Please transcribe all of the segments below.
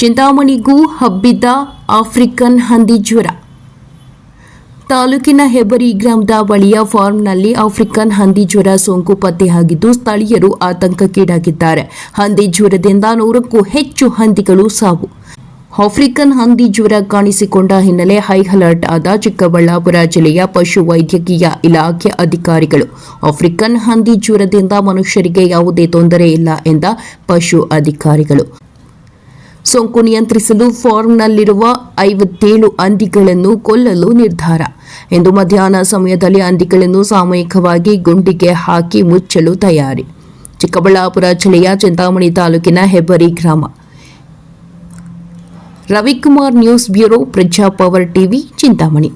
ಚಿಂತಾಮಣಿಗೂ ಹಬ್ಬಿದ್ದ African ಹಂದಿ ಜ್ವರ. ತಾಲೂಕಿನ ಹೆಬರಿ ಗ್ರಾಮದ ಬಳಿಯ ಫಾರ್ಮ್ನಲ್ಲಿ ಆಫ್ರಿಕನ್ ಹಂದಿ ಜ್ವರ ಸೋಂಕು ಪತ್ತೆಯಾಗಿದ್ದು ಸ್ಥಳೀಯರು ಆತಂಕಕ್ಕೀಡಾಗಿದ್ದಾರೆ. ಹಂದಿ ಜ್ವರದಿಂದ ನೂರಕ್ಕೂ ಹೆಚ್ಚು ಹಂದಿಗಳು ಸಾವು. ಆಫ್ರಿಕನ್ ಹಂದಿ ಜ್ವರ ಕಾಣಿಸಿಕೊಂಡ ಹಿನ್ನೆಲೆ ಹೈ ಅಲರ್ಟ್ ಆದ ಚಿಕ್ಕಬಳ್ಳಾಪುರ ಜಿಲ್ಲೆಯ ಪಶು ವೈದ್ಯಕೀಯ ಇಲಾಖೆ ಅಧಿಕಾರಿಗಳು, ಆಫ್ರಿಕನ್ ಹಂದಿ ಜ್ವರದಿಂದ ಮನುಷ್ಯರಿಗೆ ಯಾವುದೇ ತೊಂದರೆ ಇಲ್ಲ ಎಂದ ಪಶು ಅಧಿಕಾರಿಗಳು. ಸೋಂಕು ನಿಯಂತ್ರಿಸಲು ಫಾರ್ಮ್ನಲ್ಲಿರುವ ಐವತ್ತೇಳು ಹಂದಿಗಳನ್ನು ಕೊಲ್ಲಲು ನಿರ್ಧಾರ. ಇಂದು ಮಧ್ಯಾಹ್ನ ಸಮಯದಲ್ಲಿ ಹಂದಿಗಳನ್ನು ಸಾಮೂಹಿಕವಾಗಿ ಗುಂಡಿಗೆ ಹಾಕಿ ಮುಚ್ಚಲು ತಯಾರಿ. ಚಿಕ್ಕಬಳ್ಳಾಪುರ ಜಿಲ್ಲೆಯ ಚಿಂತಾಮಣಿ ತಾಲೂಕಿನ ಹೆಬ್ಬರಿ ಗ್ರಾಮ. Ravikumar news bureau Praja power TV Chintamani.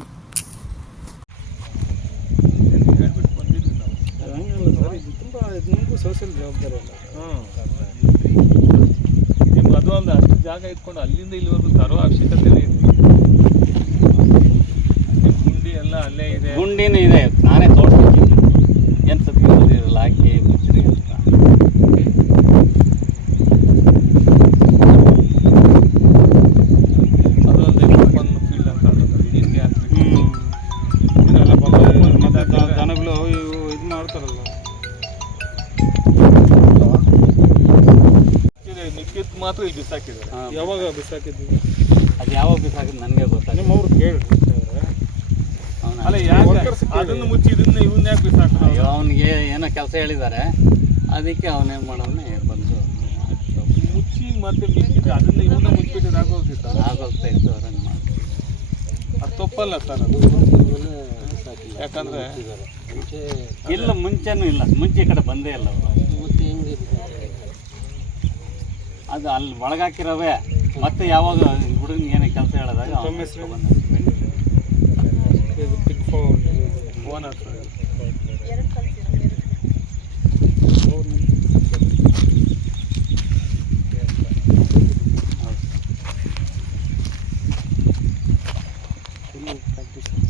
Social ಜವಾಬ್ದಾರಿ ಅಲ್ಲ ನಿಮ್ಗೆ ಅದು ಒಂದು ಅಷ್ಟು ಜಾಗ ಇಟ್ಕೊಂಡು ಅಲ್ಲಿಂದ ಇಲ್ಲಿವರೆಗೂ ತರೋ ಅವಶ್ಯಕತೆ ಇದೆ ಗುಂಡಿ ಎಲ್ಲ ಅಲ್ಲೇ ಇದೆ. ಗುಂಡಿನೂ ಇದೆ. ನಾನೇ ತೋರಿಸ್ತೀನಿ. ಏನು ಸತಿ ಇರಲ್ಲ. ಹಾಕಿ ಮುಚ್ಚಿರಿ ಅಂತ. ದನಗಳು ಇದು ಫೀಲ್ಡ್ ಇದೆ, ಮಿಕ್ಕಿದ್ ಮಾತ್ರ ಇಲ್ಲಿ ಬಿಸಾಕಿದ್ದಾರೆ. ಹಾಂ. ಯಾವಾಗ ಬಿಸಾಕಿದ್ವಿ ಅದು ಯಾವಾಗ ಬಿಸಾಕಿದ್ ನನಗೆ ಗೊತ್ತಾಗ ನಿಮ್ಮ ಅವ್ರು ಕೇಳಿ ಅಲ್ಲ ಯಾಕೆ. ಅದನ್ನು ಮುಚ್ಚಿ ಇದನ್ನ ಇವನ್ನ ಯಾಕೆ ಬಿಸಾಕ ಅವನಿಗೆ ಏನೋ ಕೆಲಸ ಹೇಳಿದ್ದಾರೆ. ಅದಕ್ಕೆ ಅವನೇನು ಮಾಡೋಣ ಬಂದು ಮುಚ್ಚಿ ಮತ್ತೆ ಮಿಕ್ಕಿದ್ದು ಅದನ್ನ ಇವನ್ನ ಮುಚ್ಚಿಬಿಟ್ಟು ಆಗೋಗ್ತಿತ್ತು ಆಗೋಗ್ತಾ ಇತ್ತು ಅವ್ರನ್ನ ಮಾಡ್ತೀವಿ ಅದು ತಪ್ಪಲ್ಲ ಸರ್ ಅದು. ಯಾಕಂದ್ರೆ ಇಲ್ಲ ಮುಂಚೆನೂ ಇಲ್ಲ. ಮುಂಚೆ ಕಡೆ ಬಂದೇ ಇಲ್ಲ ಅವರು. ಅದು ಅಲ್ಲಿ ಒಳಗಾಕಿರವೆ ಮತ್ತೆ ಯಾವಾಗ ಹುಡುಗನ ಏನು ಕೆಲಸ ಹೇಳಿದಾಗ ಫೋನ್ ಪ್ರಾಕ್ಟೀಸ್